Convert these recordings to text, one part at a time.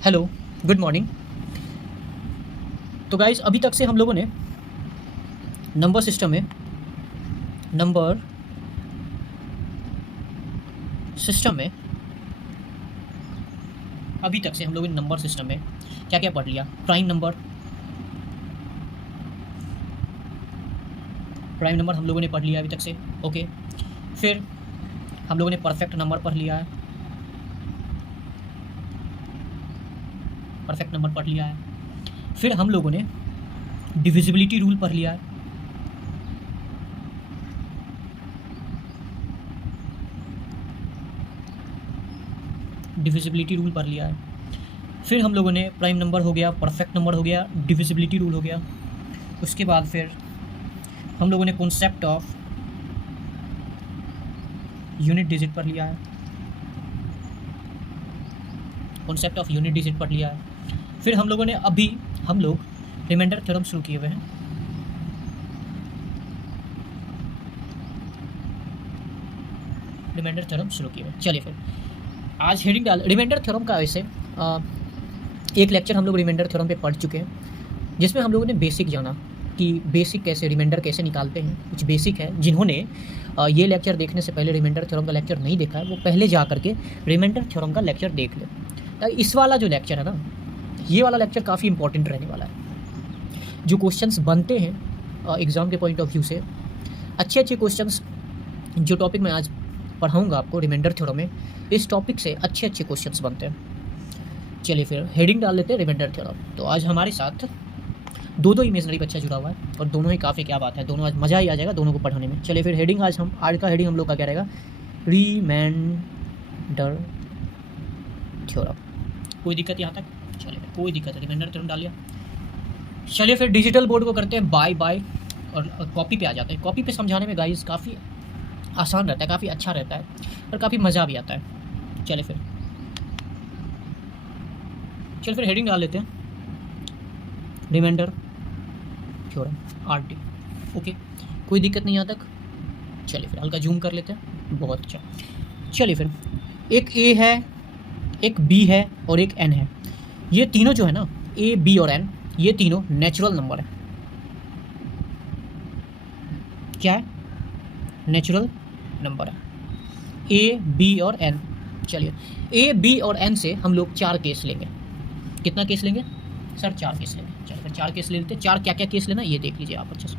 Hello, good morning. तो guys अभी तक से हम लोगों ने नंबर सिस्टम में नंबर सिस्टम में अभी तक से हम लोगों ने नंबर सिस्टम में क्या क्या पढ़ लिया? प्राइम नंबर हम लोगों ने पढ़ लिया अभी तक से। ओके, फिर हम लोगों ने परफेक्ट नंबर पढ़ लिया है। फिर हम लोगों ने डिविजिबिलिटी रूल पढ़ लिया है। फिर हम लोगों ने प्राइम नंबर हो गया, परफेक्ट नंबर हो गया, डिविजिबिलिटी रूल हो गया। उसके बाद फिर हम लोगों ने कॉन्सेप्ट ऑफ यूनिट डिजिट पढ़ लिया है। फिर हम लोगों ने हम लोग रिमाइंडर थ्योरम शुरू किए हुए हैं। चलिए फिर आज हेडिंग डाल रिमाइंडर थ्योरम का। वैसे एक लेक्चर हम लोग रिमाइंडर थ्योरम पे पढ़ चुके हैं, जिसमें हम लोगों ने बेसिक जाना कि बेसिक कैसे रिमाइंडर कैसे निकालते हैं। कुछ बेसिक है, जिन्होंने ये लेक्चर देखने से पहले रिमाइंडर थ्योरम का लेक्चर नहीं देखा है, वो पहले जा करके रिमाइंडर थ्योरम का लेक्चर देख ले। इस वाला जो लेक्चर है ना, ये वाला लेक्चर काफ़ी इंपॉर्टेंट रहने वाला है। जो क्वेश्चंस बनते हैं एग्ज़ाम के पॉइंट ऑफ व्यू से, अच्छे क्वेश्चंस जो टॉपिक मैं आज पढ़ाऊँगा आपको रिमाइंडर थ्योरम में, इस टॉपिक से अच्छे क्वेश्चंस बनते हैं। चलिए फिर हेडिंग डाल लेते हैं रिमाइंडर थ्योरम। तो आज हमारे साथ दो इमेजनरी बच्चा जुड़ा हुआ है, और दोनों ही काफ़ी क्या बात है, दोनों आज मज़ा ही आ जाएगा दोनों को पढ़ाने में। चलिए फिर हेडिंग आज का हेडिंग हम लोग का क्या रहेगा? Reminder theorem. कोई दिक्कत यहाँ तक? चलिए फिर कोई दिक्कत है, रिमाइंडर थ्योरम डाल लिया। चलिए फिर डिजिटल बोर्ड को करते हैं बाय और कॉपी पे आ जाते हैं। कॉपी पे समझाने में गाइस काफ़ी आसान रहता है, काफ़ी अच्छा रहता है और काफ़ी मज़ा भी आता है। चलिए फिर हेडिंग डाल लेते हैं रिमाइंडर थ्योरम RT। ओके, कोई दिक्कत नहीं यहाँ तक? चलिए फिर हल्का जूम कर लेते हैं। बहुत अच्छा। चलिए फिर एक A है, एक B है और एक N है। ये तीनों जो है ना, A, B और N, ये तीनों नेचुरल नंबर है। क्या है? नेचुरल नंबर है A, B और N। चलिए A, B और N से हम लोग 4 केस लेंगे। कितना केस लेंगे सर? 4 केस लेंगे। चलिए फिर 4 केस ले लेते हैं। 4 क्या क्या केस लेना ये देख लीजिए आप अच्छे से।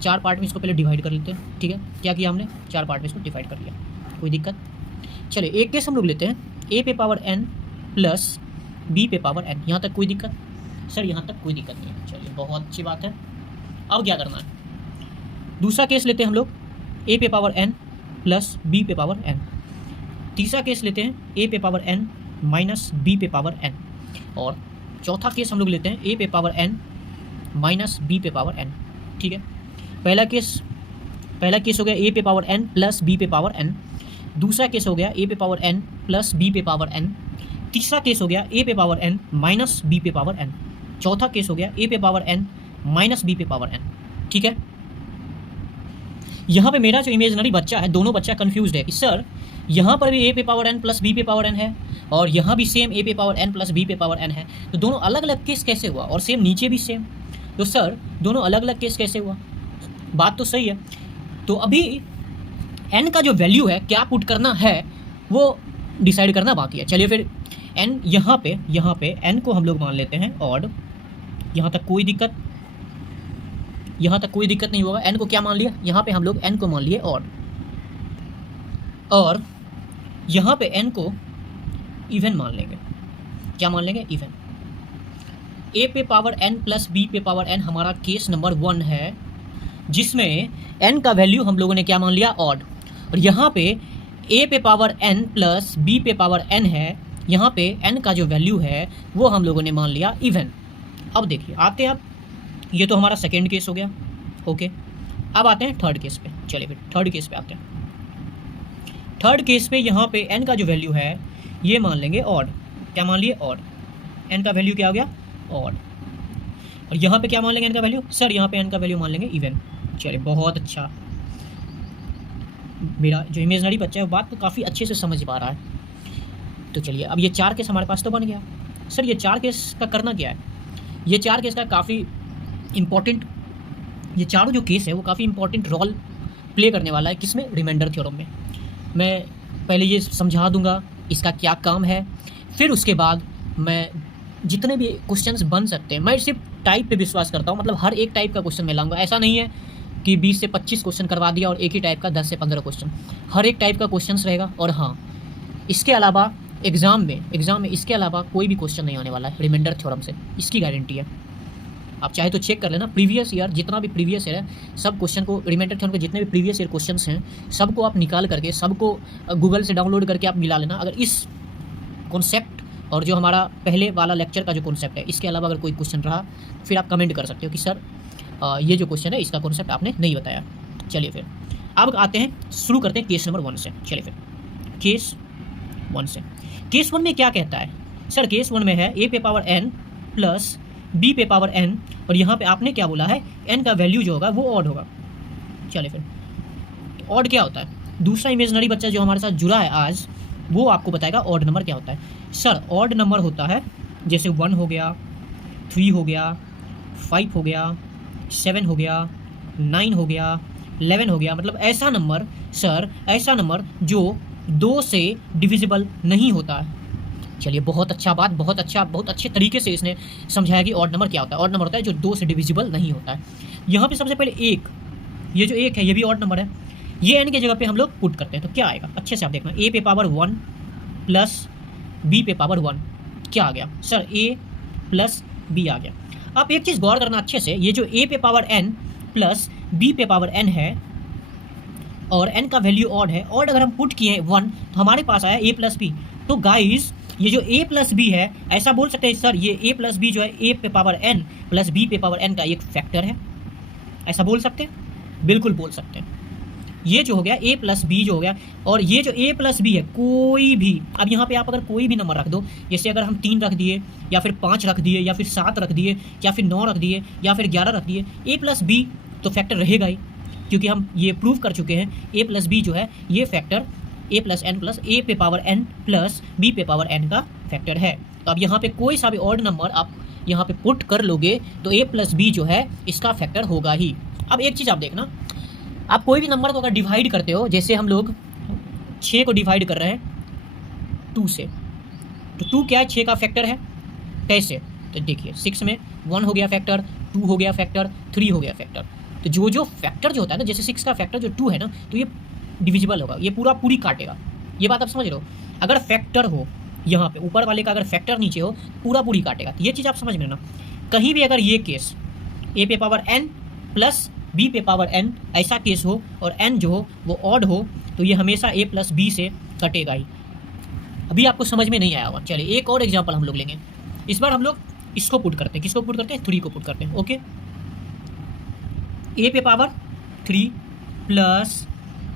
4 पार्ट में इसको पहले डिवाइड कर लेते हैं। ठीक है, क्या किया हमने? 4 पार्ट में इसको डिवाइड कर लिया। कोई दिक्कत? चलिए एक केस हम लोग लेते हैं A पे पावर N प्लस B पे पावर N। यहाँ तक कोई दिक्कत? सर यहाँ तक कोई दिक्कत नहीं है। चलिए बहुत अच्छी बात है। अब क्या करना है? दूसरा केस लेते हैं हम लोग A पे पावर N प्लस B पे पावर N। तीसरा केस लेते हैं A पे पावर N माइनस B पे पावर N। और चौथा केस हम लोग लेते हैं A पे पावर N माइनस B पे पावर N। ठीक है, पहला केस हो गया A पे पावर N प्लस B पे पावर N। दूसरा केस हो गया A पे पावर N प्लस B पे पावर N। तीसरा केस हो गया A पे पावर N माइनस B पे पावर N। चौथा केस हो गया A पे पावर N माइनस B पे पावर N। ठीक है, यहाँ पे मेरा जो इमेजनरी बच्चा है, दोनों बच्चा कंफ्यूज्ड है कि सर यहाँ पर भी A पे पावर N प्लस B पे पावर N है और यहाँ भी सेम A पे पावर N प्लस B पे पावर N है, तो दोनों अलग अलग केस कैसे हुआ? और सेम नीचे भी सेम, तो सर दोनों अलग अलग केस कैसे हुआ? बात तो सही है। तो अभी N का जो वैल्यू है, क्या पुट करना है, वो डिसाइड करना बाकी है। चलिए फिर N यहाँ पे N को हम लोग मान लेते हैं ऑड। यहाँ तक कोई दिक्कत नहीं होगा। N को क्या मान लिया? यहाँ पे हम लोग N को मान लिए ऑड, और यहाँ पे N को इवन मान लेंगे। क्या मान लेंगे? इवन। A पे पावर N प्लस B पे पावर N हमारा केस नंबर 1 है, जिसमें N का वैल्यू हम लोगों ने क्या मान लिया? ऑड। और यहाँ पे A पे पावर N प्लस B पे पावर N है, यहाँ पे N का जो वैल्यू है वो हम लोगों ने मान लिया इवन। अब देखिए आते हैं, अब ये तो हमारा सेकेंड केस हो गया। ओके, अब आते हैं थर्ड केस पे। चलिए फिर थर्ड केस पे आते हैं। थर्ड केस पे यहाँ पे N का जो वैल्यू है ये मान लेंगे ऑड। क्या मान लिए? ऑड। N का वैल्यू क्या हो गया? ऑड। और यहाँ पे क्या मान लेंगे N का वैल्यू? सर यहाँ पे N का वैल्यू मान लेंगे इवन। चलिए बहुत अच्छा, मेरा जो इमेजनरी बच्चा है वो बात तो काफ़ी अच्छे से समझ पा रहा है। तो चलिए अब ये 4 केस हमारे पास तो बन गया। सर ये 4 केस का करना क्या है? ये 4 केस का काफ़ी इम्पॉर्टेंट, ये चारों जो केस है वो काफ़ी इंपॉर्टेंट रोल प्ले करने वाला है किसमें? रिमाइंडर थ्योरम में। मैं पहले ये समझा दूंगा इसका क्या काम है, फिर उसके बाद मैं जितने भी क्वेश्चंस बन सकते हैं, मैं सिर्फ टाइप पे विश्वास करता हूँ, मतलब हर एक टाइप का क्वेश्चन मैं लाऊंगा। ऐसा नहीं है कि 20 से 25 क्वेश्चन करवा दिया और एक ही टाइप का 10 से 15 क्वेश्चन, हर एक टाइप का क्वेश्चन रहेगा। और हाँ, इसके अलावा एग्ज़ाम में इसके अलावा कोई भी क्वेश्चन नहीं आने वाला है रिमाइंडर थ्योरम से, इसकी गारंटी है। आप चाहे तो चेक कर लेना प्रीवियस ईयर, जितना भी प्रीवियस ईयर है सब क्वेश्चन को, रिमाइंडर थ्योरम के जितने भी प्रीवियस ईयर क्वेश्चंस हैं सबको आप निकाल करके, सबको गूगल से डाउनलोड करके आप मिला लेना। अगर इस कॉन्सेप्ट और जो हमारा पहले वाला लेक्चर का जो कॉन्सेप्ट है इसके अलावा अगर कोई क्वेश्चन रहा, फिर आप कमेंट कर सकते हो कि सर ये जो क्वेश्चन है इसका कॉन्सेप्ट आपने नहीं बताया। चलिए फिर अब आते हैं, शुरू करते हैं केस नंबर 1 से। चलिए फिर केस 1 से, केस 1 में क्या कहता है? सर केस 1 में है a पे पावर n प्लस b पे पावर n, और यहाँ पे आपने क्या बोला है? n का वैल्यू जो होगा वो ऑड होगा। चलिए फिर ऑड क्या होता है? दूसरा इमेजिनरी बच्चा जो हमारे साथ जुड़ा है आज, वो आपको बताएगा ऑड नंबर क्या होता है। सर ऑड नंबर होता है जैसे 1 हो गया, 3 हो गया, 5 हो गया, 7 हो गया, 9 हो गया, 11 हो गया, मतलब ऐसा नंबर, सर ऐसा नंबर जो 2 से डिविजिबल नहीं होता है। चलिए बहुत अच्छा बात, बहुत अच्छा, बहुत अच्छे तरीके से इसने समझाया कि ऑड नंबर क्या होता है। ऑड नंबर होता है जो 2 से डिविजिबल नहीं होता है। यहाँ पे सबसे पहले एक, ये जो एक है ये भी ऑड नंबर है, ये n के जगह पे हम लोग पुट करते हैं तो क्या आएगा? अच्छे से आप देखना, a पे पावर 1 प्लस b पे पावर 1 क्या आ गया? सर a प्लस b आ गया। आप एक चीज़ गौर करना अच्छे से, ये जो a पे पावर n प्लस b पे पावर n है और n का वैल्यू ऑड है, ऑड अगर हम पुट किए 1 तो हमारे पास आया a प्लस बी। तो गाइस ये जो a प्लस बी है, ऐसा बोल सकते हैं सर ये a प्लस बी जो है a पे पावर n प्लस b पे पावर n का एक फैक्टर है, ऐसा बोल सकते हैं? बिल्कुल बोल सकते हैं। ये जो हो गया a प्लस बी जो हो गया, और ये जो a प्लस बी है कोई भी, अब यहाँ पे आप अगर कोई भी नंबर रख दो, जैसे अगर हम 3 रख दिए या फिर 5 रख दिए या फिर 7 रख दिए या फिर 9 रख दिए या फिर 11 रख दिए, a प्लस बी तो फैक्टर रहेगा ही, क्योंकि हम ये प्रूव कर चुके हैं a प्लस बी जो है ये factor a plus n plus a पे पावर n प्लस b पे पावर n का फैक्टर है। तो अब यहाँ पे कोई सा भी ऑड नंबर आप यहाँ पे पुट कर लोगे तो a प्लस बी जो है इसका फैक्टर होगा ही। अब एक चीज़ आप देखना, आप कोई भी नंबर को अगर डिवाइड करते हो, जैसे हम लोग 6 को डिवाइड कर रहे हैं 2 से, तो 2 क्या है? 6 का फैक्टर है। कैसे? तो देखिए 6 में 1 हो गया फैक्टर, 2 हो गया फैक्टर, 3 हो गया फैक्टर। तो जो फैक्टर जो होता है ना, जैसे 6 का फैक्टर जो 2 है ना, तो ये डिविजिबल होगा, ये पूरी काटेगा। ये बात आप समझ रहे हो? अगर फैक्टर हो यहाँ पे, ऊपर वाले का अगर फैक्टर नीचे हो, पूरी काटेगा। तो ये चीज़ आप समझ में ना, कहीं भी अगर ये केस a पे पावर n प्लस b पे पावर n ऐसा केस हो और n जो हो वो ऑड हो, तो ये हमेशा a प्लस b से कटेगा ही। अभी आपको समझ में नहीं आया होगा। चलिए एक और एग्जांपल हम लोग लेंगे। इस बार हम लोग इसको पुट करते हैं, किसको पुट करते हैं? 3 को पुट करते हैं। ओके, a पे पावर 3 प्लस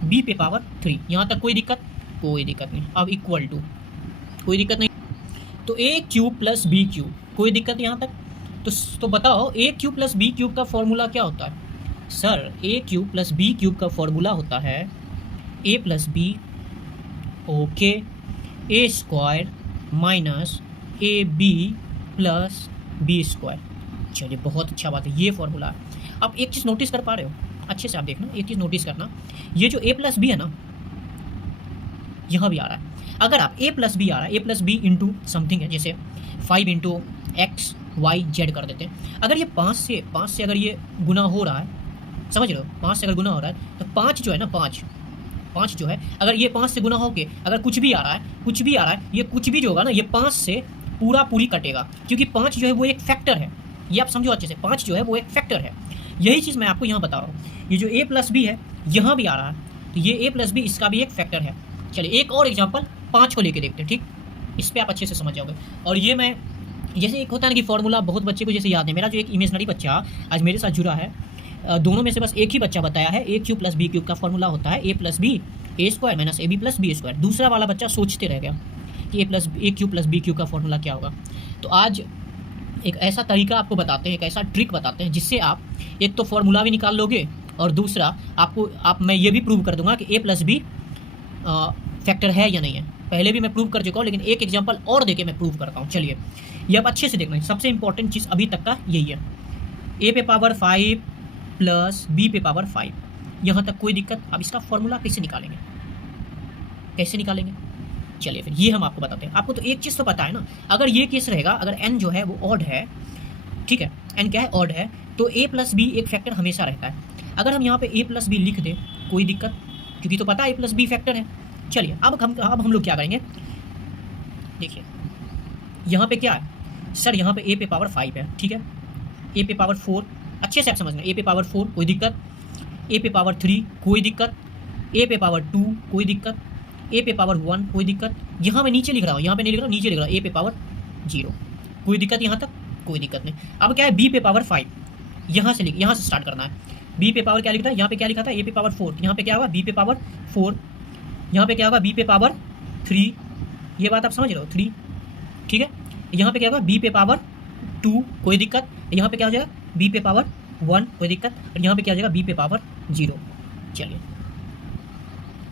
b पे पावर 3, यहाँ तक कोई दिक्कत? कोई दिक्कत नहीं। अब इक्वल टू, कोई दिक्कत नहीं। तो a cube plus b cube, कोई दिक्कत यहाँ तक? तो बताओ a cube plus b cube का फॉर्मूला क्या होता है? Sir a cube plus b cube का फॉर्मूला होता है a plus b, okay, a square minus a b plus b square. चलिए बहुत अच्छा बात है, ये फॉर्मूला है। आप एक चीज़ नोटिस कर पा रहे हो? अच्छे से आप देखना, एक चीज़ नोटिस करना, ये जो a प्लस बी है ना, यहाँ भी आ रहा है। अगर आप a प्लस बी आ रहा है, a plus b into something है, जैसे 5 इंटू एक्स वाई जेड कर देते हैं। अगर ये 5 से अगर ये गुना हो रहा है, समझ रहे हो? 5 से अगर गुना हो रहा है तो 5 जो है ना, 5 जो है, अगर ये 5 से गुना होके अगर कुछ भी आ रहा है, ये कुछ भी जो होगा ना, ये 5 से पूरी कटेगा, क्योंकि 5 जो है वो एक फैक्टर है। ये आप समझो अच्छे से, 5 जो है वो एक फैक्टर है। यही चीज़ मैं आपको यहाँ बता रहा हूँ। ये जो a प्लस बी है यहाँ भी आ रहा है, तो ये a प्लस बी इसका भी एक फैक्टर है। चलिए एक और एग्जाम्पल 5 को लेके देखते हैं, ठीक? इस पर आप अच्छे से समझ जाओगे। और ये मैं, जैसे एक होता है ना कि फॉर्मूला बहुत बच्चे को जैसे याद है, मेरा जो एक इमेजनरी बच्चा आज मेरे साथ जुड़ा है, दोनों में से बस एक ही बच्चा बताया है a cube plus b cube का फॉर्मूला होता है a plus b a square minus a b plus b square. दूसरा वाला बच्चा सोचते रह गया कि a cube plus b cube का फॉर्मूला क्या होगा। तो आज एक ऐसा तरीका आपको बताते हैं, एक ऐसा ट्रिक बताते हैं, जिससे आप एक तो फॉर्मूला भी निकाल लोगे और दूसरा मैं ये भी प्रूव कर दूंगा कि a प्लस बी फैक्टर है या नहीं है। पहले भी मैं प्रूव कर चुका हूँ, लेकिन एक एग्जाम्पल और देके मैं प्रूव करता हूँ। चलिए ये आप अच्छे से देखना, सबसे इंपॉर्टेंट चीज़ अभी तक का यही है, ए पे पावर 5 प्लस बी पे पावर 5, यहाँ तक कोई दिक्कत। अब इसका फॉर्मूला कैसे निकालेंगे, कैसे निकालेंगे, चलिए फिर ये हम आपको बताते हैं। आपको तो एक चीज़ तो पता है ना, अगर ये केस रहेगा, अगर n जो है वो ऑड है, ठीक है, n क्या है, ऑड है, तो a प्लस बी एक फैक्टर हमेशा रहता है। अगर हम यहाँ पे a प्लस बी लिख दें कोई दिक्कत, क्योंकि तो पता है a प्लस बी फैक्टर है। चलिए अब हम लोग क्या करेंगे, देखिए यहाँ पे क्या है सर, यहाँ पे a पे पावर 5 है, ठीक है, a पे पावर 4, अच्छे से आप समझना, a पे पावर 4 कोई दिक्कत, a पे पावर 3 कोई दिक्कत, a पे पावर 2 कोई दिक्कत, a पे पावर 1 कोई दिक्कत। यहाँ मैं नीचे लिख रहा हूँ, यहाँ पे नहीं लिख रहा हूँ, नीचे लिख रहा हूँ, a पे पावर 0 कोई दिक्कत, यहाँ तक कोई दिक्कत नहीं। अब क्या है, b पे पावर 5, यहाँ से स्टार्ट करना है। b पे पावर क्या लिखता है, यहाँ पे क्या लिखा था, a पे पावर 4, यहाँ पे क्या होगा, b पे पावर 4, यहाँ पे क्या होगा, b पे पावर 3, ये बात आप समझ रहे हो, 3, ठीक है। यहाँ पे क्या होगा, b पे पावर 2 कोई दिक्कत, यहाँ पे क्या हो जाएगा, b पे पावर 1 कोई दिक्कत, और यहाँ पे क्या हो जाएगा, b पे पावर 0। चलिए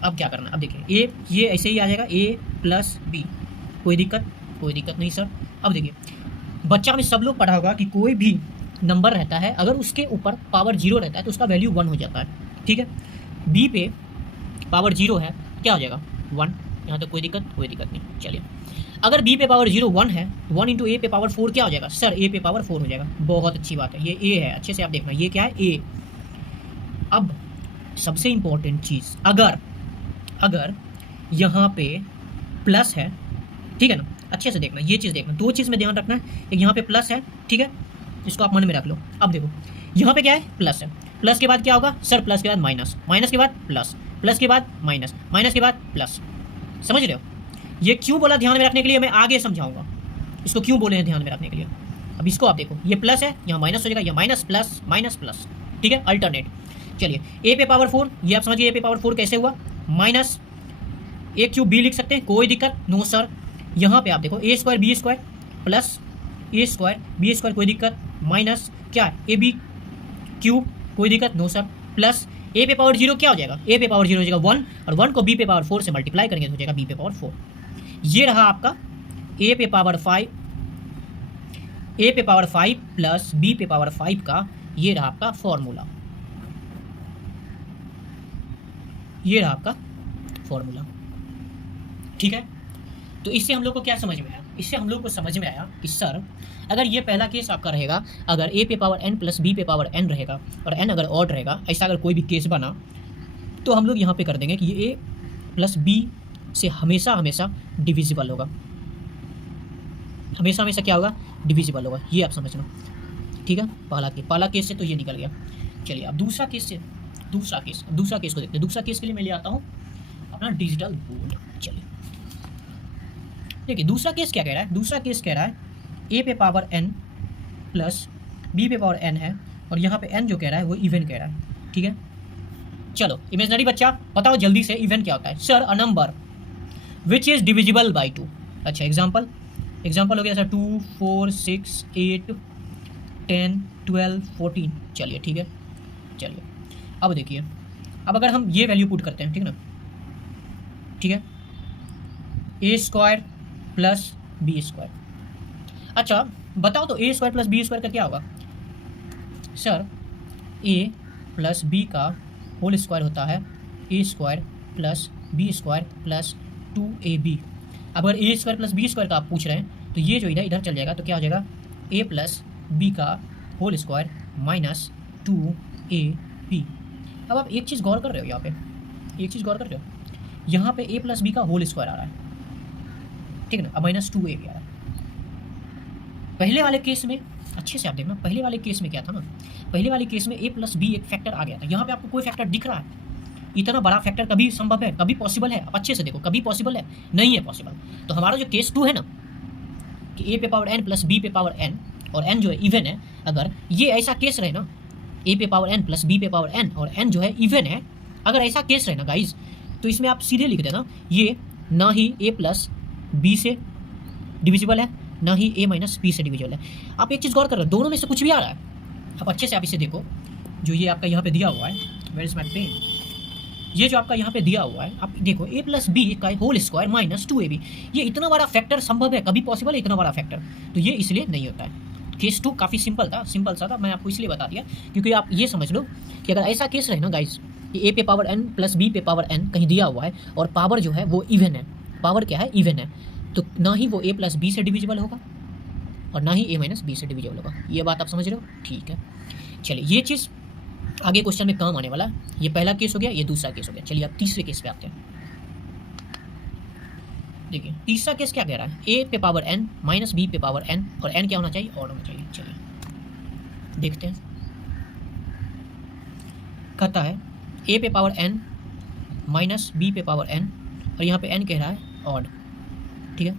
अब क्या करना है, अब देखिए ये ऐसे ही आ जाएगा, a प्लस बी, कोई दिक्कत, कोई दिक्कत नहीं सर। अब देखिए बच्चा में सब लोग पढ़ा होगा कि कोई भी नंबर रहता है, अगर उसके ऊपर पावर 0 रहता है तो उसका वैल्यू 1 हो जाता है, ठीक है। b पे पावर 0 है, क्या हो जाएगा, 1, यहाँ तक कोई दिक्कत, कोई दिक्कत नहीं। चलिए अगर b पे पावर 0 1 है, 1 इंटू ए पे पावर 4 क्या हो जाएगा सर, a पे पावर 4 हो जाएगा, बहुत अच्छी बात है, ये a है, अच्छे से आप देखना, ये क्या है, a। अब सबसे इंपॉर्टेंट चीज़, अगर यहाँ पे प्लस है, ठीक है ना, अच्छे से देखना, ये चीज़ देखना, दो चीज़ में ध्यान रखना है, एक यहाँ पे प्लस है, ठीक है, इसको आप मन में रख लो। अब देखो यहाँ पे क्या है, प्लस है, प्लस के बाद क्या होगा सर, प्लस के बाद माइनस, माइनस के बाद प्लस, प्लस के बाद माइनस, माइनस के बाद प्लस, समझ रहे हो। ये क्यों बोला ध्यान में रखने के लिए, मैं आगे समझाऊंगा इसको क्यों बोले हैं ध्यान में रखने के लिए। अब इसको आप देखो, ये प्लस है, यहाँ माइनस हो जाएगा, या माइनस प्लस माइनस प्लस, ठीक है, अल्टरनेट। चलिए ए पे पावर 4, ये आप समझिए, ए पे पावर 4 कैसे हुआ, माइनस ए क्यूब बी लिख सकते हैं, कोई दिक्कत नो सर। यहाँ पे आप देखो ए स्क्वायर बी स्क्वायर प्लस ए स्क्वायर बी स्क्वायर, कोई दिक्कत, माइनस क्या है, ए बी क्यूब, कोई दिक्कत नो सर, प्लस ए पे पावर 0 क्या हो जाएगा, ए पे पावर 0 हो जाएगा 1, और 1 को बी पे पावर 4 से मल्टीप्लाई करेंगे तो हो जाएगा बी पे पावर 4। ये रहा आपका ए पे पावर 5, ए पे पावर 5 प्लस बी पे पावर 5 का ये रहा आपका फॉर्मूला, ये रहा आपका फॉर्मूला, ठीक है। तो इससे हम लोग को क्या समझ में आया, इससे हम लोग को समझ में आया कि सर अगर ये पहला केस आपका रहेगा, अगर ए पे पावर n प्लस बी पे पावर n रहेगा और n अगर ऑड रहेगा, ऐसा अगर कोई भी केस बना तो हम लोग यहाँ पे कर देंगे कि ये a प्लस बी से हमेशा हमेशा डिविजिबल होगा, हमेशा हमेशा क्या होगा, डिविजिबल होगा, ये आप समझना, ठीक है। पहला केस से तो ये निकल गया। चलिए अब दूसरा केस को देखते हैं। दूसरा केस के लिए मैं ले आता हूँ अपना डिजिटल बोर्ड। चलिए देखिए दूसरा केस क्या कह रहा है, दूसरा केस कह रहा है ए पे पावर n प्लस बी पे पावर n है, और यहाँ पे n जो कह रहा है वो इवन कह रहा है, ठीक है। चलो इमेजिनरी बच्चा बताओ जल्दी से, इवन क्या होता है sir, a number which is divisible by 2। अच्छा एग्जाम्पल हो गया सर 2 4 6 8 10 12 14। चलिए ठीक है, चलिए अब देखिए, अब अगर हम ये वैल्यू पुट करते हैं, ठीक है ना, ठीक है, a square plus b square. अच्छा बताओ तो a square plus b square का क्या होगा सर, ए प्लस बी का होल स्क्वायर होता है a square plus b square plus 2ab। अगर a square plus b square का आप पूछ रहे हैं तो ये जो इधर चल जाएगा, तो क्या हो जाएगा, ए प्लस बी का होल स्क्वायर माइनस 2ab। अब आप एक चीज़ गौर कर रहे हो, यहाँ पे एक चीज़ गौर कर रहे हो, यहाँ पे ए प्लस बी का होल स्क्वायर आ रहा है, ठीक है ना, अब माइनस 2ab आ रहा है। पहले वाले केस में अच्छे से आप देखना, पहले वाले केस में क्या था ना, पहले वाले केस में ए प्लस बी एक फैक्टर आ गया था, यहाँ पे आपको कोई फैक्टर दिख रहा है, इतना बड़ा फैक्टर कभी संभव है, कभी पॉसिबल है, आप अच्छे से देखो, कभी पॉसिबल है, नहीं है पॉसिबल। तो हमारा जो केस 2 है ना, कि ए पे पावर n प्लस बी पे पावर n और n जो है इवन है, अगर ये ऐसा केस रहे ना, ए पे पावर n प्लस बी पे पावर n और n जो है इवन है, अगर ऐसा केस रहे ना गाइज, तो इसमें आप सीधे लिख देना, ये ना ही ए प्लस बी से डिविजिबल है, ना ही ए माइनस बी से डिविजिबल है। आप एक चीज़ गौर कर रहे हो, दोनों में से कुछ भी आ रहा है, आप अच्छे से आप इसे देखो, जो ये आपका यहाँ पे दिया हुआ है, वेयर इज माई पेन, ये जो आपका यहाँ पे दिया हुआ है, आप देखो a प्लस बी का होल स्क्वायर माइनस 2ab, ये इतना बड़ा फैक्टर संभव है, कभी पॉसिबल है इतना बड़ा फैक्टर? तो ये इसलिए नहीं होता है। केस 2 काफ़ी सिंपल सा था, मैं आपको इसलिए बता दिया क्योंकि आप ये समझ लो कि अगर ऐसा केस रहे ना गाइस कि a पे पावर n प्लस b पे पावर n कहीं दिया हुआ है और पावर जो है वो इवन है, पावर क्या है, इवन है, तो ना ही वो a प्लस बी से डिविजिबल होगा और ना ही a माइनस बी से डिविजिबल होगा। ये बात आप समझ रहे हो? ठीक है, चलिए ये चीज़ आगे क्वेश्चन में काम आने वाला है। ये पहला केस हो गया, ये दूसरा केस हो गया। चलिए अब तीसरे केस पे आते हैं। देखिए तीसरा केस क्या कह रहा है, a पे पावर n माइनस b पे पावर n और n क्या होना चाहिए, ऑड होना चाहिए। चलिए देखते हैं। कहता है a पे पावर n माइनस b पे पावर n और यहाँ पे n कह रहा है ऑड। ठीक है,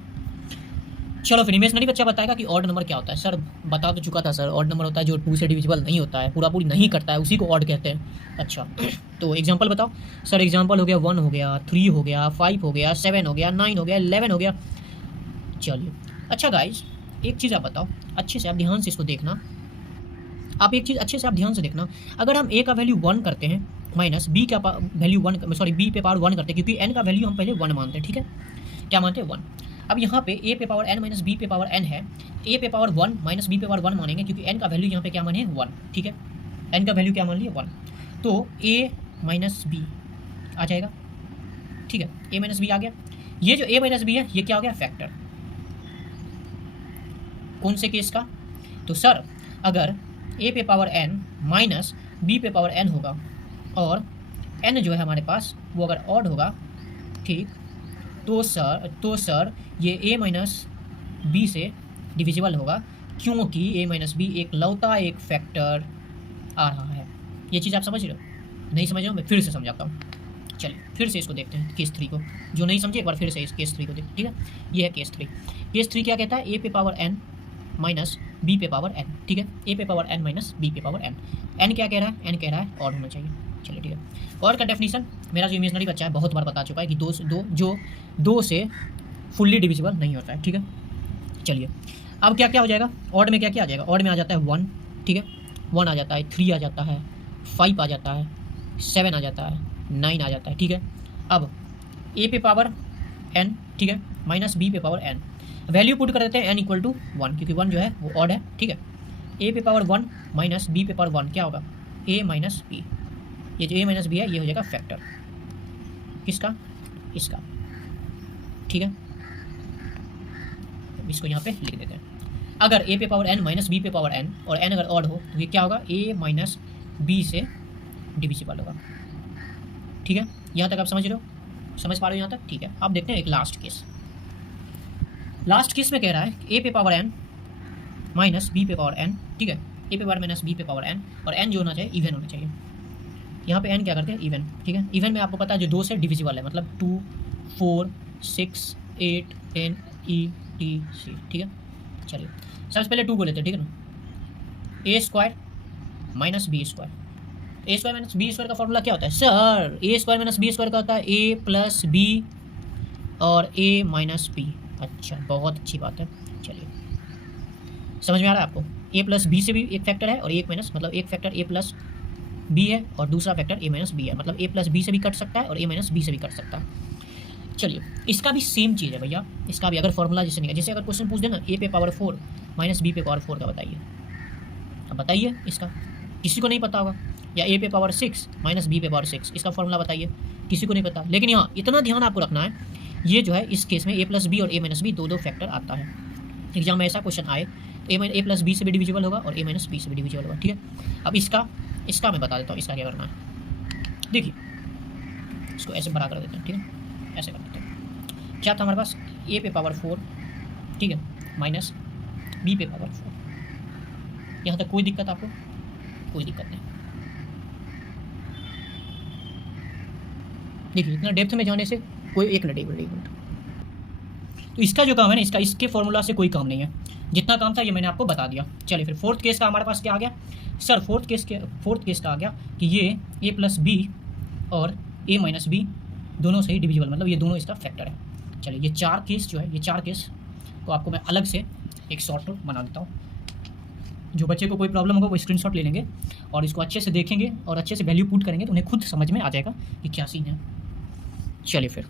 चलो फिर इमेजनरी बच्चा बताएगा कि ऑड नंबर क्या होता है। सर बता तो चुका था सर, ऑड नंबर होता है जो 2 से डिविजिबल नहीं होता है, पूरा पूरी नहीं करता है, उसी को ऑड कहते हैं। अच्छा तो एग्जांपल बताओ। सर एग्जांपल हो गया 1 हो गया, 3 हो गया, 5 हो गया, 7 हो गया, 9 हो गया, 11 हो गया। चलिए अच्छा गाइज एक चीज़ आप बताओ, अच्छे से आप ध्यान से इसको देखना। आप एक चीज़ अच्छे से आप ध्यान से देखना, अगर हम a का वैल्यू 1 करते हैं माइनस b का वैल्यू 1, सॉरी b पे पावर 1 करते हैं, क्योंकि n का वैल्यू हम पहले 1 मानते हैं। ठीक है, क्या मानते हैं, 1। अब यहाँ पे a पे पावर n माइनस b पे पावर n है, a पे पावर 1 माइनस b पे पावर 1 मानेंगे क्योंकि n का वैल्यू यहाँ पे क्या माने 1। ठीक है, n का वैल्यू क्या मान लिए 1, तो a माइनस b आ जाएगा। ठीक है, a माइनस b आ गया। ये जो a माइनस b है ये क्या हो गया, फैक्टर। कौन से केस का, तो सर अगर a पे पावर n माइनस b पे पावर n होगा और n जो है हमारे पास वो अगर ऑड होगा, ठीक, तो सर ये a माइनस बी से डिविजिबल होगा क्योंकि a माइनस बी एक लौता एक फैक्टर आ रहा है। ये चीज़ आप समझ रहे हो? नहीं समझ रहे हो, मैं फिर से समझाता हूँ। चलिए फिर से इसको देखते हैं केस 3 को, जो नहीं समझे एक बार फिर से इस केस 3 को देखते। ठीक है, ये है केस 3। केस 3 क्या कहता है, a पे पावर n माइनस b पे पावर n। ठीक है, a पे पावर n माइनस b पे पावर n। n क्या कह रहा है, n कह रहा है ऑड होना चाहिए। चलिए ठीक है, और का डेफिनेशन मेरा जो इमेजनरी बच्चा है बहुत बार बता चुका है कि दो से फुल्ली डिविजिबल नहीं होता है। ठीक है, चलिए अब क्या क्या हो जाएगा, ऑड में क्या क्या आ जाएगा, ऑड में आ जाता है 1। ठीक है, 1 आ जाता है, 3 आ जाता है, 5 आ जाता है, 7 आ जाता है, 9 आ जाता है। ठीक है, अब a पे पावर n, ठीक है, माइनस b पे पावर n, वैल्यू पुट कर देते हैं n इक्वल टू 1 क्योंकि 1 जो है वो ऑड है। ठीक है, a पे पावर 1 माइनस b पे पावर 1 क्या होगा, a माइनस b। ये जो a माइनस बी है ये हो जाएगा फैक्टर किसका, इसका। ठीक है, इसको यहाँ पे लिख देते हैं। अगर a पे पावर n माइनस b पे पावर n और n अगर ऑड हो तो ये क्या होगा, a माइनस b से डिविजिबल होगा। ठीक है, यहाँ तक आप समझ रहे हो, समझ पा रहे हो यहाँ तक? ठीक है, अब देखते हैं एक लास्ट केस। लास्ट केस में कह रहा है a पे पावर n माइनस b पे पावर n। ठीक है, a पे पावर माइनस b पे पावर n और n जो होना चाहिए इवन होना चाहिए। यहाँ पे n क्या करते हैं, इवन। ठीक है, इवन में आपको पता है जो 2 से डिविजिबल है, मतलब 2, 4, 6, 8, 10 etc। ठीक है, चलिए सबसे पहले 2 को लेते हैं। ठीक है ना, a square minus b square. a square minus b square का फॉर्मूला क्या होता है sir, a square minus b square का होता है a प्लस बी और a माइनस बी। अच्छा बहुत अच्छी बात है, चलिए समझ में आ रहा है आपको। a प्लस बी से भी एक फैक्टर है और एक माइनस, मतलब एक फैक्टर a प्लस बी है और दूसरा फैक्टर a माइनस बी है, मतलब a प्लस बी से भी कट सकता है और a माइनस बी से भी कट सकता है। चलिए इसका भी सेम चीज़ है भैया, इसका भी अगर फॉर्मूला जैसे नहीं है, जैसे अगर क्वेश्चन पूछ देना a पे पावर 4 माइनस b पे पावर 4 का बताइए, अब बताइए इसका, किसी को नहीं पता होगा। या a पे पावर 6 माइनस b पे पावर 6, इसका फॉर्मूला बताइए, किसी को नहीं पता। लेकिन यहाँ इतना ध्यान आपको रखना है, ये जो है इस केस में a प्लस बी और a माइनस बी दो फैक्टर आता है। एग्जाम में ऐसा क्वेश्चन आए तो a प्लस बी से भी डिविजिबल होगा और a माइनस बी से भी डिविजिबल होगा। ठीक है, अब इसका मैं बता देता हूँ इसका क्या करना है। देखिए इसको ऐसे बड़ा कर देते हैं। ठीक है, ऐसे कर देते हैं। क्या था हमारे पास, a पे पावर 4, ठीक है, माइनस b पे पावर 4। यहाँ तक कोई दिक्कत आपको? कोई दिक्कत नहीं। देखिए इतना डेप्थ में जाने से कोई एक मिनट तो इसका जो काम है ना, इसके फॉर्मूला से कोई काम नहीं है, जितना काम था ये मैंने आपको बता दिया। चलिए फिर फोर्थ केस का हमारे पास क्या आ गया सर, फोर्थ केस का आ गया कि ये a प्लस बी और a माइनस बी दोनों से ही डिविजिबल, मतलब ये दोनों इसका फैक्टर है। चलिए ये 4 केस जो है, ये 4 केस को आपको मैं अलग से एक शॉर्ट नोट बना देता हूँ। जो बच्चे को कोई प्रॉब्लम होगा वो स्क्रीनशॉट ले लेंगे और इसको अच्छे से देखेंगे और अच्छे से वैल्यू पुट करेंगे तो उन्हें खुद समझ में आ जाएगा कि क्या सीन है। चलिए फिर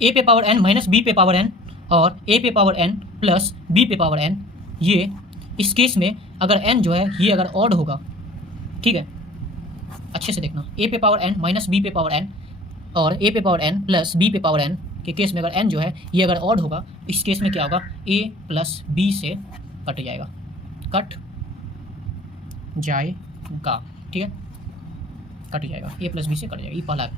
a पे पावर n माइनस b पे पावर n और a पे पावर n प्लस b पे पावर n, ये इस केस में अगर n जो है ये अगर ऑड होगा, ठीक है, अच्छे से देखना, a पे पावर n माइनस b पे पावर n और a पे पावर n प्लस b पे पावर n के केस में अगर n जो है ये अगर ऑड होगा, इस केस में क्या होगा, a प्लस b से कट जाएगा, कट जाएगा, ठीक है, कट जाएगा, a प्लस b से कट जाएगा। ये पहला,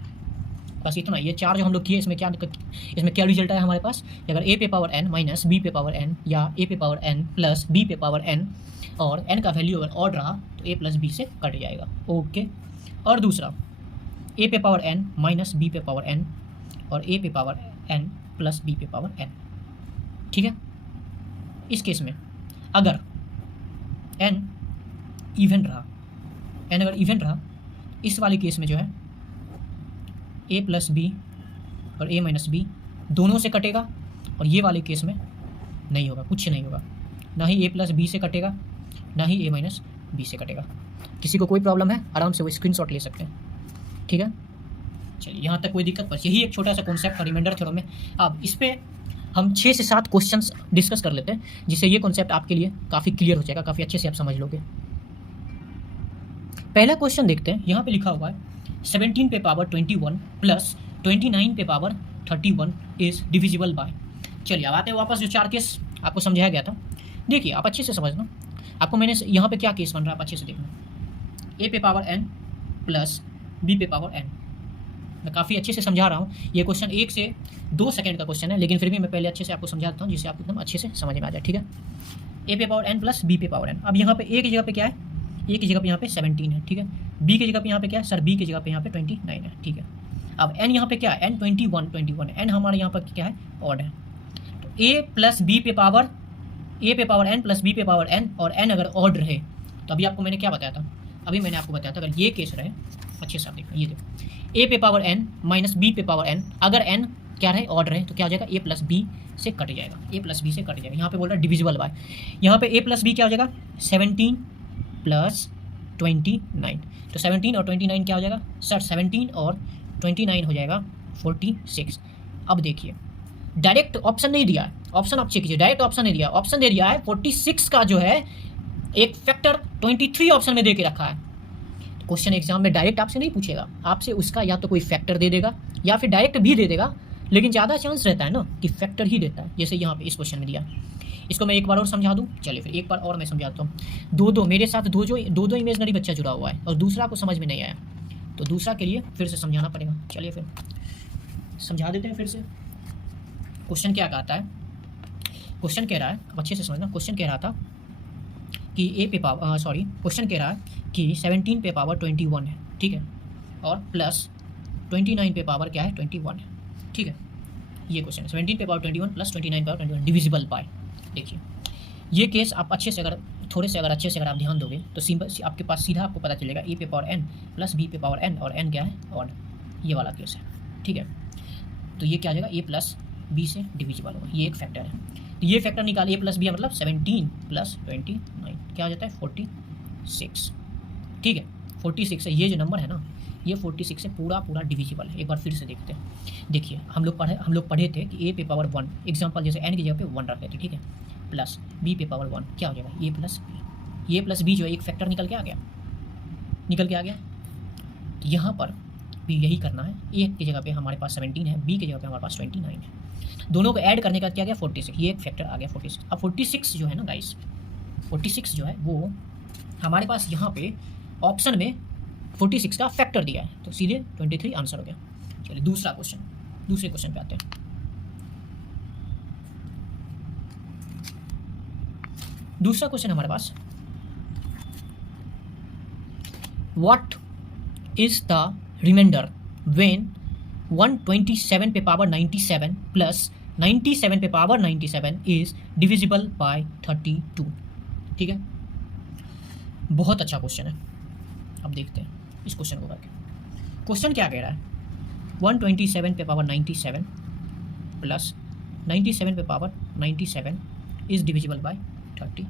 बस इतना। ये चार जो हम लोग किए इसमें क्या रिजल्ट आया हमारे पास, अगर a पे पावर n माइनस b पे पावर n या a पे पावर n प्लस b पे पावर n और n का वैल्यू अगर ऑड रहा तो a प्लस b से कट जाएगा। ओके, और दूसरा a पे पावर n माइनस b पे पावर n और a पे पावर n प्लस b पे पावर n, ठीक है। इस केस में अगर n इवन रहा, n अगर इवन रहा, इस वाले केस में जो है a प्लस बी और a माइनस बी दोनों से कटेगा और ये वाले केस में नहीं होगा, कुछ नहीं होगा, ना ही a प्लस बी से कटेगा ना ही a माइनस बी से कटेगा। किसी को कोई प्रॉब्लम है आराम से वो स्क्रीनशॉट ले सकते हैं, ठीक है। चलिए यहाँ तक कोई दिक्कत, बस यही एक छोटा सा कॉन्सेप्ट था रिमाइंडर थ्योरम में। अब इस पर हम 6 से 7 क्वेश्चंस डिस्कस कर लेते हैं जिससे ये कॉन्सेप्ट आपके लिए काफ़ी क्लियर हो जाएगा, काफ़ी अच्छे से आप समझ लोगे। पहला क्वेश्चन देखते हैं, यहाँ पे लिखा हुआ है 17 पे पावर 21 प्लस 29 पे पावर 31 इज डिविजिबल बाय। चलिए अब आते हैं वापस, जो 4 केस आपको समझाया गया था, देखिए आप अच्छे से समझना। आपको मैंने यहाँ पे क्या केस बन रहा है आप अच्छे से देखना, a पे पावर n प्लस b पे पावर n। मैं काफ़ी अच्छे से समझा रहा हूँ, ये क्वेश्चन 1 से 2 सेकंड का क्वेश्चन है, लेकिन फिर भी मैं पहले अच्छे से आपको समझा देता हूँ जिससे आपको एकदम अच्छे से समझ में आ जाए, ठीक है। a पे पावर n प्लस b पे पावर n। अब यहाँ पे a की जगह पे क्या है, a की जगह पे यहाँ पे 17 है, ठीक है। b की जगह पे यहाँ पे क्या है सर, b की जगह पे यहाँ पे 29 है, ठीक है। अब n यहाँ पे क्या है, n 21 n हमारे यहाँ पर क्या है, ऑड है। तो a प्लस b पे पावर n प्लस b पे पावर n और n अगर ऑड रहे तो अभी आपको मैंने क्या बताया था, अभी मैंने आपको बताया था अगर ये केस रहे, अच्छे से आप देखो, ये देखो a पे पावर n माइनस b पे पावर n, अगर n क्या रहे, ऑड रहे तो क्या हो जाएगा, a प्लस b से कट जाएगा, a प्लस b से कट जाएगा। यहाँ पे बोल रहा है डिविजिबल बाय, यहाँ पे a प्लस b क्या हो जाएगा, 17 प्लस 29, तो 17 और 29 क्या हो जाएगा सर, 17 और 29 हो जाएगा 46। अब देखिए डायरेक्ट ऑप्शन नहीं दिया है, ऑप्शन आप चेक कीजिए, डायरेक्ट ऑप्शन नहीं दिया, ऑप्शन दे दिया है 46 का जो है एक फैक्टर 23 ऑप्शन में दे के रखा है। तो क्वेश्चन एग्जाम में डायरेक्ट आपसे नहीं पूछेगा, आपसे उसका या तो कोई फैक्टर दे देगा या फिर डायरेक्ट भी दे देगा, लेकिन ज़्यादा चांस रहता है ना कि फैक्टर ही देता है, जैसे यहाँ पे इस क्वेश्चन में दिया। इसको मैं एक बार और समझा दूँ, चलिए फिर एक बार और मैं समझाता हूँ। दो मेरे साथ दो इमेजनरी बच्चा जुड़ा हुआ है और दूसरा को समझ में नहीं आया, तो दूसरा के लिए फिर से समझाना पड़ेगा। चलिए फिर समझा देते हैं फिर से। क्वेश्चन क्या कहता है, क्वेश्चन कह रहा है, अब अच्छे से समझना, क्वेश्चन कह रहा था कि क्वेश्चन कह रहा है कि 17 पे पावर 21 है, ठीक है, और प्लस 29 पे पावर क्या है, 21 है, ठीक है। ये क्वेश्चन 17 पे power 21 plus 29 power 21 divisible by. देखिए ये केस आप अच्छे से अगर अच्छे से आप ध्यान दोगे तो सिंपल आपके पास सीधा आपको पता चलेगा a पे पावर n प्लस b पे पावर n और n क्या है, ऑड, ये वाला केस है, ठीक है। तो ये क्या आ जाएगा, a प्लस b से डिविजिबल होगा, ये एक फैक्टर है। तो ये फैक्टर निकालिए, a प्लस b मतलब 17 प्लस 29 क्या हो जाता है 46, ठीक है। 46 है ये जो नंबर है ना, ये 46 से पूरा डिविजिबल है। एक बार फिर से देखते हैं, देखिए हम लोग पढ़े थे कि a पे पावर 1, एग्जांपल जैसे n की जगह पे 1 रखते थे, ठीक है, प्लस b पे पावर 1 क्या हो जाएगा, ये प्लस b जो है एक फैक्टर निकल के आ गया। तो यहाँ पर भी यही करना है, a की जगह पे हमारे पास 17 है, b की जगह पे हमारे पास 29 है, दोनों को ऐड करने का क्या गया 46, ये एक फैक्टर आ गया 46। अब 46 जो है ना गाइस, 46 जो है वो हमारे पास यहाँ पे ऑप्शन में 46 का फैक्टर दिया है, तो सीधे 23 आंसर हो गया। चलिए दूसरे क्वेश्चन पे आते हैं। दूसरा क्वेश्चन हमारे पास, what is the remainder when 127 पे पावर 97 प्लस 97 पे पावर 97 इज डिविजिबल बाय 32, ठीक है। बहुत अच्छा क्वेश्चन है, अब देखते हैं इस क्वेश्चन को करके। क्वेश्चन क्या कह रहा है, 127 पे पावर 97 प्लस 97 पे पावर 97 इज डिविजिबल बाय 32।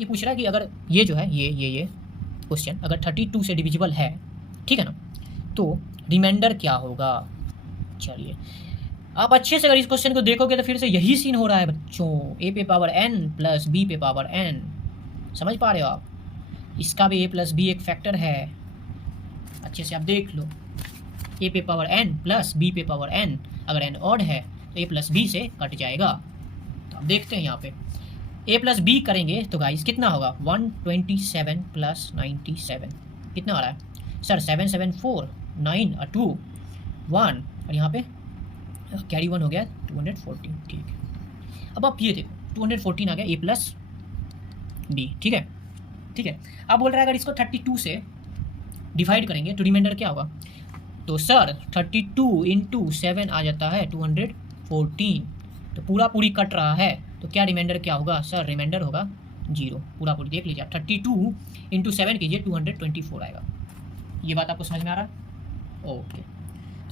ये पूछ रहा है कि अगर ये जो है ये क्वेश्चन अगर 32 से डिविजिबल है, ठीक है ना, तो रिमाइंडर क्या होगा। चलिए आप अच्छे से अगर इस क्वेश्चन को देखोगे तो फिर से यही सीन हो रहा है बच्चों, a पे पावर n प्लस b पे पावर n। समझ पा रहे हो आप, इसका भी a प्लस b एक फैक्टर है, अच्छे से आप देख लो। a पे पावर n प्लस b पे पावर n, अगर n ऑड है तो a प्लस b से कट जाएगा। तो आप देखते हैं यहाँ पे a प्लस b करेंगे तो गाइस कितना होगा 127 प्लस 97 कितना आ रहा है सर 7 7 4 9 और 2 1 और यहाँ पे कैरी 1 हो गया 214। ठीक है, अब आप ये देखो 214 आ गया a प्लस b। ठीक है, ठीक है। अब बोल रहा है अगर इसको 32 से डिवाइड करेंगे तो रिमाइंडर क्या होगा। तो सर 32 इंटू 7 आ जाता है 214, तो पूरा पूरी कट रहा है तो क्या रिमाइंडर क्या होगा सर, रिमाइंडर होगा 0। पूरा पूरी देख लीजिए आप 32 इंटू 7 कीजिए 224 आएगा। ये बात आपको समझ में आ रहा है। ओके,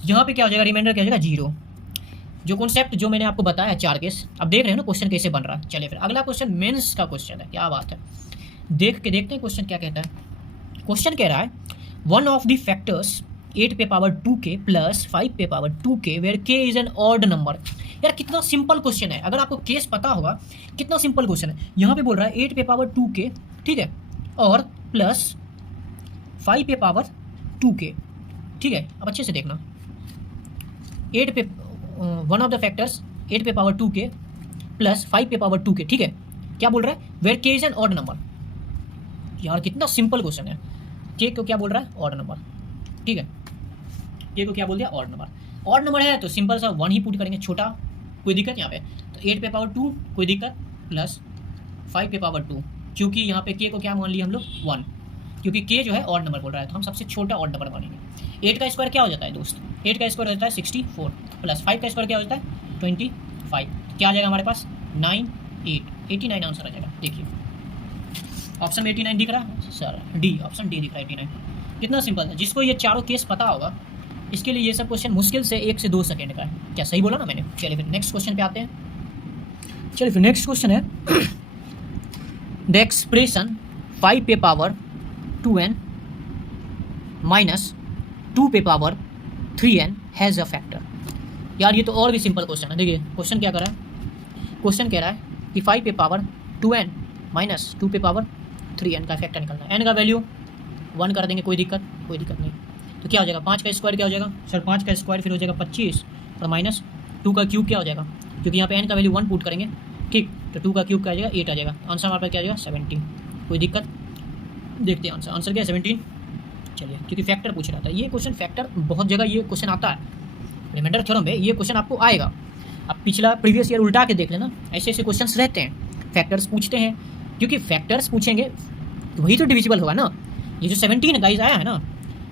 यहाँ पे क्या हो जाएगा, रिमाइंडर क्या हो जाएगा 0। जो कॉन्सेप्ट जो मैंने आपको बताया 4 केस, अब देख रहे हैं ना क्वेश्चन कैसे बन रहा है। चलिए फिर अगला क्वेश्चन मेंस का क्वेश्चन है, क्या बात है, देखते हैं क्वेश्चन क्या कहता है। क्वेश्चन कह रहा है वन ऑफ द फैक्टर्स 8 पे पावर 2k प्लस 5 पे power 2k where k is an odd number. यार कितना सिंपल क्वेश्चन है, अगर आपको केस पता होगा कितना सिंपल क्वेश्चन है। यहाँ पे बोल रहा है 8 पे पावर 2k, ठीक है, और प्लस 5 पे पावर 2k। ठीक है, अब अच्छे से देखना, 8 पे वन ऑफ द फैक्टर्स 8 पे पावर 2k प्लस 5 पे पावर 2k। ठीक है, क्या बोल रहा है where k is an odd number. यार कितना सिंपल क्वेश्चन है, k को क्या बोल रहा है ऑड नंबर। ठीक है, k को क्या बोल दिया ऑड नंबर। ऑड नंबर है तो सिंपल सा 1 ही पुट करेंगे, छोटा, कोई दिक्कत यहाँ पे। तो 8 पे पावर 2 कोई दिक्कत, प्लस 5 पे पावर 2, क्योंकि यहाँ पे k को क्या मान लिया हम लोग 1, क्योंकि k जो है ऑड नंबर बोल रहा है तो हम सबसे छोटा ऑड नंबर मानेंगे। 8 का स्क्वायर क्या हो जाता है दोस्त, 8 का स्क्वायर हो जाता है 64, प्लस 5 का स्क्वायर क्या हो जाता है 25। क्या आ जाएगा हमारे पास 89 आंसर आ जाएगा। देखिए ऑप्शन में 89 दिख रहा है सर, डी, ऑप्शन डी दिख रहा है 89। कितना सिंपल है, जिसको ये चारों केस पता होगा इसके लिए ये सब क्वेश्चन मुश्किल से 1 से 2 सेकंड का है। क्या सही बोला ना मैंने। चलिए फिर नेक्स्ट क्वेश्चन पे आते हैं। चलिए फिर नेक्स्ट क्वेश्चन है द एक्सप्रेशन 5 पे पावर 2n माइनस 2 पे power 3n has a factor. यार ये तो और भी सिंपल क्वेश्चन है। देखिए क्वेश्चन क्या कर रहा है, क्वेश्चन कह रहा है कि 5 पे पावर 2n माइनस 2 पे पावर 3n का फैक्टर निकलना है। n का वैल्यू 1 कर देंगे, कोई दिक्कत नहीं। तो क्या हो जाएगा 5 का स्क्वायर क्या हो जाएगा सर, 5 का स्क्वायर फिर हो जाएगा 25 और माइनस 2 का क्यूब क्या हो जाएगा, क्योंकि यहाँ पे n का वैल्यू 1 पुट करेंगे, ठीक, तो 2 का क्यूब क्या आ जाएगा 8 आ जाएगा। आंसर हमारे पास क्या आ जाएगा 17। कोई दिक्कत, देखते हैं आंसर क्या है 17। चलिए, क्योंकि फैक्टर पूछ रहा था, ये क्वेश्चन फैक्टर बहुत जगह ये क्वेश्चन आता है, रिमाइंडर थ्योरम में ये क्वेश्चन आपको आएगा। आप पिछला प्रीवियस ईयर उल्टा के देख लेना, ऐसे क्वेश्चन रहते हैं, फैक्टर्स पूछते हैं, क्योंकि फैक्टर्स पूछेंगे तो वही तो डिविजिबल होगा ना। ये जो 17 गाइस आया है ना,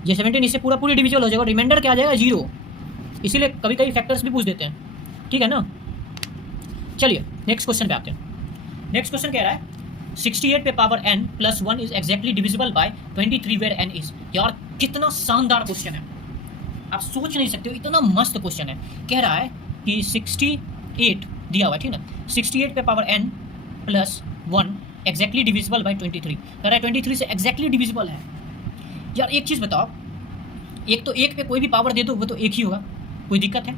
ये 17 इससे पूरा पूरी डिविजिबल हो जाएगा, रिमाइंडर क्या आ जाएगा 0। इसीलिए कभी कभी फैक्टर्स भी पूछ देते हैं, ठीक है ना। चलिए नेक्स्ट क्वेश्चन पे आते हैं। नेक्स्ट क्वेश्चन कह रहा है 68 पे power n plus 1 is exactly divisible by 23 where n is. यार कितना शानदार क्वेश्चन है, आप सोच नहीं सकते हो, इतना मस्त क्वेश्चन है। कह रहा है कि 68 दिया हुआ है, ठीक ना, 68 पे power n plus 1 exactly divisible by 23। कह रहा है 23 से एग्जैक्टली डिविजिबल है। यार एक चीज़ बताओ, एक तो एक पे कोई भी पावर दे दो वो तो एक ही होगा, कोई दिक्कत है।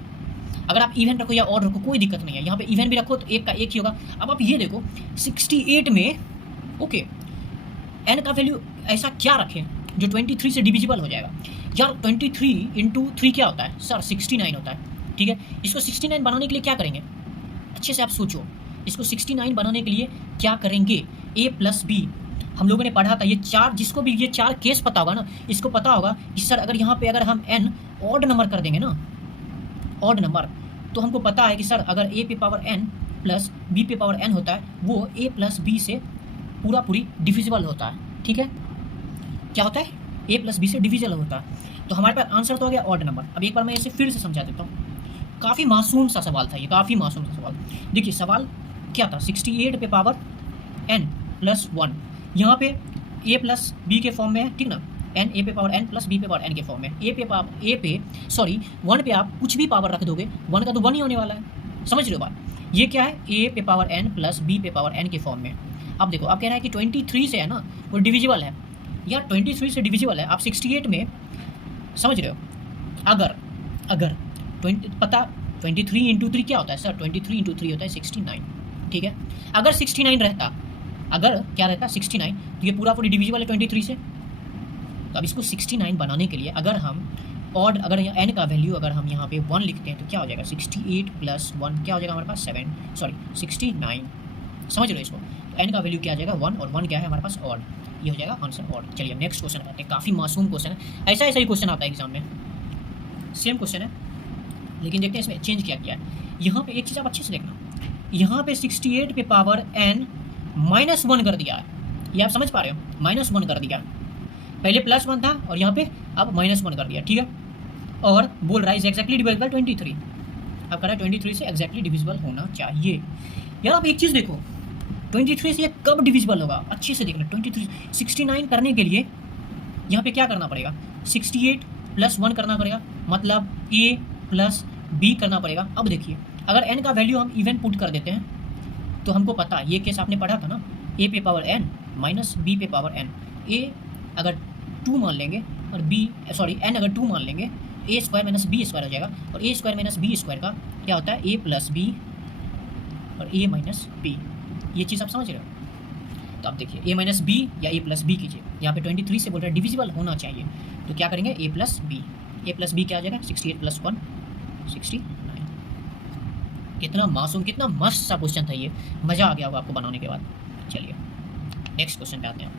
अगर आप इवन रखो या ऑड रखो कोई दिक्कत नहीं है, यहाँ पे इवन भी रखो तो एक का एक ही होगा। अब आप ये देखो 68 में ओके n का वैल्यू ऐसा क्या रखें जो 23 से डिविजिबल हो जाएगा। यार 23 इंटू 3 क्या होता है सर 69 होता है, ठीक है। इसको 69 बनाने के लिए क्या करेंगे, अच्छे से आप सोचो, इसको 69 बनाने के लिए क्या करेंगे, a प्लस बी हम लोगों ने पढ़ा था। ये 4, जिसको भी ये 4 केस पता होगा ना, इसको पता होगा कि सर अगर यहाँ पे अगर हम n ऑड नंबर कर देंगे ना, ऑड नंबर, तो हमको पता है कि सर अगर a पे पावर n प्लस b पे पावर n होता है वो a प्लस b से पूरा पूरी डिविजिबल होता है, ठीक है। क्या होता है a प्लस b से डिविजिबल होता है। तो हमारे पास आंसर तो आ गया ऑड नंबर। अब एक बार मैं इसे फिर से समझा देता हूँ, काफ़ी मासूम सा सवाल था ये, काफ़ी मासूम सा सवाल। देखिए सवाल क्या था, 68 पे पावर n प्लस 1, यहाँ पे a प्लस बी के फॉर्म में है, ठीक ना, n a पे पावर n प्लस b पे पावर n के फॉर्म में। a पे 1 पे आप कुछ भी पावर रख दोगे 1 का तो 1 ही होने वाला है, समझ रहे हो बात। ये क्या है, ए पे पावर एन प्लस बी पे पावर एन के फॉर्म में। अब देखो, आप कह रहे हैं कि 23 से है ना वो डिविजिबल है, या 23 से डिविजिबल है। आप 68 में समझ रहे हो, अगर 23 इंटू 3 क्या होता है सर, 23 इंटू 3 होता है 69, ठीक है। अगर 69 रहता, अगर क्या रहता 69, तो ये पूरा डिविजिबल है 23 से। तो अब इसको 69 बनाने के लिए अगर हम और अगर एन का वैल्यू अगर हम यहाँ पे 1 लिखते हैं तो क्या हो जाएगा, 68 प्लस 1 क्या हो जाएगा हमारे पास 69। समझ रहे हो इसको, तो एन का वैल्यू क्या आ जाएगा 1, और 1 क्या है हमारे पास ऑड, ये हो जाएगा आंसर ऑड। चलिए नेक्स्ट क्वेश्चन करते हैं, काफ़ी मासूम क्वेश्चन है, ऐसा ही क्वेश्चन आता है एग्जाम में, सेम क्वेश्चन है लेकिन देखते हैं इसमें चेंज क्या किया है। यहाँ पे एक चीज़ आप अच्छे से देखना, यहाँ पे 68 पे पावर n -1 कर दिया है, ये आप समझ पा रहे हो, -1 कर दिया, पहले +1 था और यहाँ पे अब -1 कर दिया, ठीक है। और बोल रहा है इज एक्जैक्टली डिविजिबल 23, अब कह रहा है 23 से एक्जैक्टली डिविजिबल होना चाहिए। यार आप एक चीज़ देखो, 23 से ये कब डिविजिबल होगा, अच्छे से देखना। 69 करने के लिए यहाँ पे क्या करना पड़ेगा, 68 प्लस 1 करना पड़ेगा, मतलब a प्लस b करना पड़ेगा। अब देखिए, अगर n का वैल्यू हम इवन पुट कर देते हैं तो हमको पता है, ये केस आपने पढ़ा था ना, a पे पावर n माइनस b पे पावर n, a अगर 2 मान लेंगे और n अगर 2 मान लेंगे, a square minus b square हो जाएगा, और a square minus b square का क्या होता है, a प्लस बी और a माइनस बी। ये चीज़ आप समझ रहे हो। तो आप देखिए a माइनस बी या a प्लस बी कीजिए, यहाँ पे 23 से बोल रहा है डिविजिबल होना चाहिए, तो क्या करेंगे a प्लस बी क्या आ जाएगा, 68 प्लस 1 69। कितना मासूम, कितना मस्त सा क्वेश्चन था ये, मज़ा आ गया होगा आपको बनाने के बाद। चलिए नेक्स्ट क्वेश्चन पे आते हैं।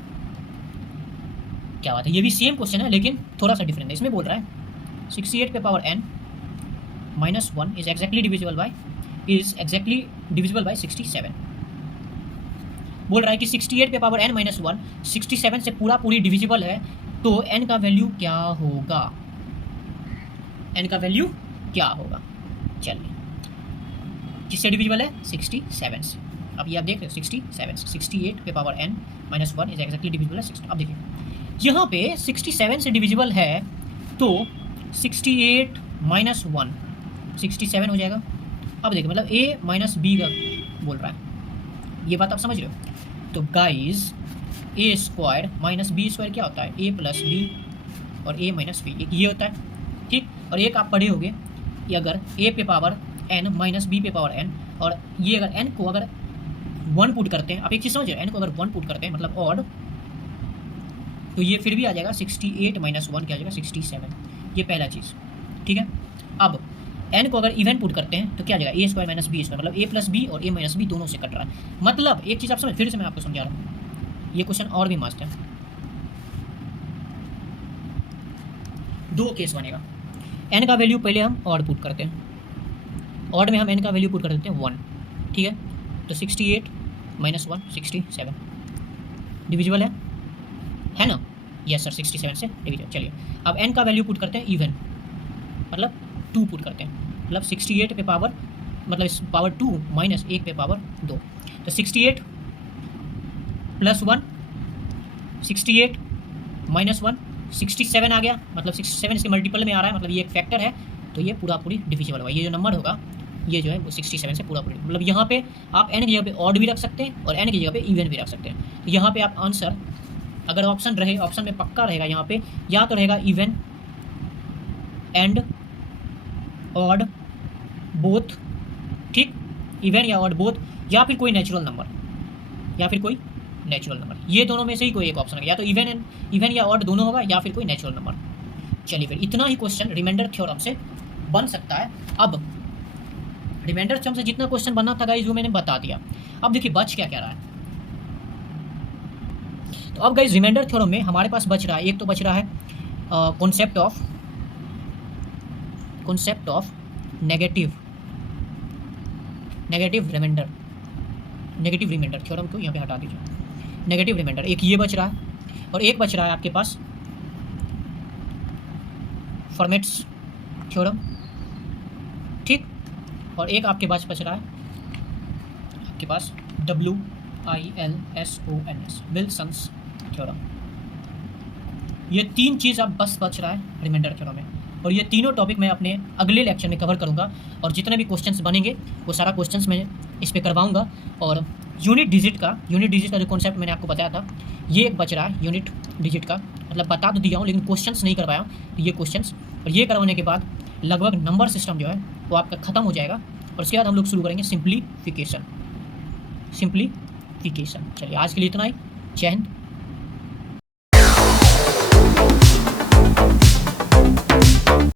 क्या बात है, ये भी सेम क्वेश्चन है लेकिन थोड़ा सा डिफरेंट है। इसमें बोल रहा है 68 पे power n -1 is exactly divisible by 67। बोल रहा है कि 68 पे पावर n -1 67 से पूरी डिविजिबल है, तो n का वैल्यू क्या होगा, चलिए किससे डिविजिबल है, 67 से। अब ये आप देख रहे हो 67 से, 68 पे power n -1 is exactly divisible है 60। अब देखिए यहाँ पे 67 से डिविजिबल है तो 68 माइनस 1 67 हो जाएगा। अब देखिए मतलब a माइनस बी का बोल रहा है, ये बात आप समझ रहे हो। तो guys a square minus b square क्या होता है, a प्लस बी और a माइनस बी, एक ये होता है, ठीक। और एक आप पढ़े होंगे कि अगर a पे पावर n माइनस बी पे पावर n, और ये अगर n को अगर 1 पुट करते हैं, आप एक चीज़ समझ रहे हो, n को अगर 1 पुट करते हैं मतलब ऑड, तो ये फिर भी आ जाएगा 68 माइनस 1 क्या आ जाएगा 67, ये पहला चीज़, ठीक है। अब n को अगर इवन पुट करते हैं तो क्या आ जाएगा, a square minus b square, मतलब a प्लस बी और a माइनस बी दोनों से कट रहा है। मतलब एक चीज़ आप समझ, फिर से मैं आपको समझा रहा हूँ, ये क्वेश्चन और भी मस्त है। 2 केस बनेगा, n का वैल्यू पहले हम ऑड पुट करते हैं, ऑड में हम n का वैल्यू पुट कर देते हैं 1, ठीक है। तो 68 माइनस 1 67 डिविजिबल है ना, यस सर 67 से डिविजिबल। चलिए अब n का वैल्यू पुट करते हैं इवन, मतलब 2 पुट करते हैं, मतलब 68 पे पावर मतलब इस पावर 2 माइनस 1 पे पावर 2, तो 68 प्लस 1 68 माइनस 1 67 आ गया, मतलब 67 इसके मल्टीपल में आ रहा है, मतलब ये एक फैक्टर है, तो ये पूरी डिविजिबल होगा। ये जो नंबर होगा ये जो है वो 67 से पूरी, मतलब यहाँ पे आप n की जगह पे ऑड भी रख सकते हैं और n की जगह पे इवन भी रख सकते हैं। तो यहाँ पे आप आंसर अगर ऑप्शन में पक्का रहेगा, यहाँ पे या तो रहेगा इवन एंड ऑड बोथ, ठीक, इवन या ऑड बोथ, या फिर कोई नेचुरल नंबर, ये दोनों में से ही कोई एक ऑप्शन है, या तो इवन या ऑड दोनों होगा या फिर कोई नेचुरल नंबर। चलिए फिर इतना ही क्वेश्चन रिमाइंडर थ्योरम से बन सकता है। अब रिमाइंडर थ्योरम से जितना क्वेश्चन बनना था गाइस वो मैंने बता दिया। अब देखिए बच क्या रहा है, तो अब गाइस रिमाइंडर थ्योरम में हमारे पास बच रहा है, एक तो बच रहा है concept of negative reminder theorem को यहाँ पे हटा दीजिए, नेगेटिव रिमाइंडर एक ये बच रहा है, और एक बच रहा है आपके पास फॉर्मेट्स थ्योरम, ठीक, और एक आपके पास बच रहा है आपके पास WILSONS विल्सन्स थ्योरम। ये 3 चीज़ अब बस बच रहा है रिमाइंडर थ्योरम में। और ये तीनों टॉपिक मैं अपने अगले लेक्चर में कवर करूँगा, और जितने भी क्वेश्चंस बनेंगे वो सारा क्वेश्चंस मैं इस पर करवाऊँगा। और यूनिट डिजिट का जो कॉन्सेप्ट मैंने आपको बताया था, ये एक बच रहा है यूनिट डिजिट का, मतलब बता तो दिया हूँ लेकिन क्वेश्चंस नहीं करवाया। तो ये क्वेश्चंस और ये करवाने के बाद लगभग नंबर सिस्टम जो है वो आपका ख़त्म हो जाएगा, और उसके बाद हम लोग शुरू करेंगे सिंप्लीफिकेशन। चलिए आज के लिए इतना ही। जय हिंद।